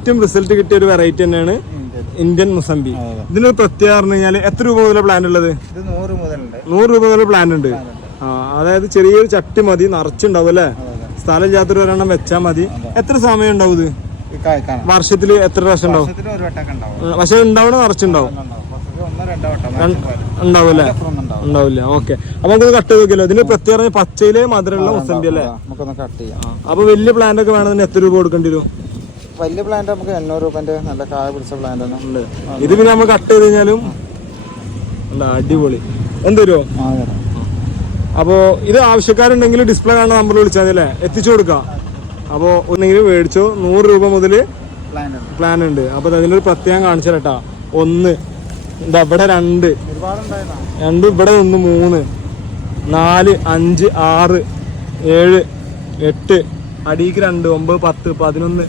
ഏറ്റവും റിസൾട്ട് കിട്ടിയ ഒരു വെറൈറ്റി തന്നെയാണ് ഇന്ത്യൻ മുസംബി. ഇതിനൊരു പ്രത്യേകത പറഞ്ഞു കഴിഞ്ഞാൽ എത്ര രൂപ മുതൽ പ്ലാൻ ഉള്ളത്? 100 രൂപ മുതൽ പ്ലാൻ ഉണ്ട്. അതായത് ചെറിയൊരു ചട്ടി മതി, നിറച്ചുണ്ടാവും അല്ലേ? സ്ഥലം ഇല്ലാത്തൊരു ഒരെണ്ണം വെച്ചാൽ മതി. എത്ര സമയം ഉണ്ടാവും ഇത്? വർഷത്തില് എത്ര പ്രാവശ്യം ഉണ്ടാവും? പക്ഷെ ഉണ്ടാവണ നിറച്ചുണ്ടാവും ഉണ്ടാവൂല്ലേ? ഉണ്ടാവില്ല. ഓക്കെ, അപ്പൊ നമുക്ക് കട്ട് ചെയ്ത് നോക്കിയല്ലോ. ഇതിന് പ്രത്യേക പച്ചയില് മധുരമുള്ള മുസംബി അല്ലേ? അപ്പൊ വലിയ പ്ലാന്റ് ഒക്കെ വേണമെന്ന് എത്ര രൂപ കൊടുക്കേണ്ടി വരും? വലിയ പ്ലാന്റ് നമുക്ക് 800 രൂപന്റെ നല്ല കായ പിടിച്ച പ്ലാന്റ് ഉണ്ട്. ഇത് പിന്നെ നമ്മൾ കട്ട് ചെയ്ത് കഴിഞ്ഞാലും അടിപൊളി എന്തോ. അപ്പോ ഇത് ആവശ്യക്കാരുണ്ടെങ്കിൽ ഡിസ്പ്ലേ കാണുന്ന നമ്പർ വിളിച്ചാൽ മതി അല്ലേ? എത്തിച്ചു കൊടുക്കാം. അപ്പോൾ ഒന്നെങ്കിലും മേടിച്ചോ. 100 രൂപ മുതൽ പ്ലാൻ ഉണ്ട്. അപ്പൊ അതിനൊരു പ്രത്യേകം കാണിച്ചു തരട്ടാ. 1 ഇവിടെ 2 ഇവിടെ 1 3 4 5 6 7 8 അടിക്ക് 2 9 10 11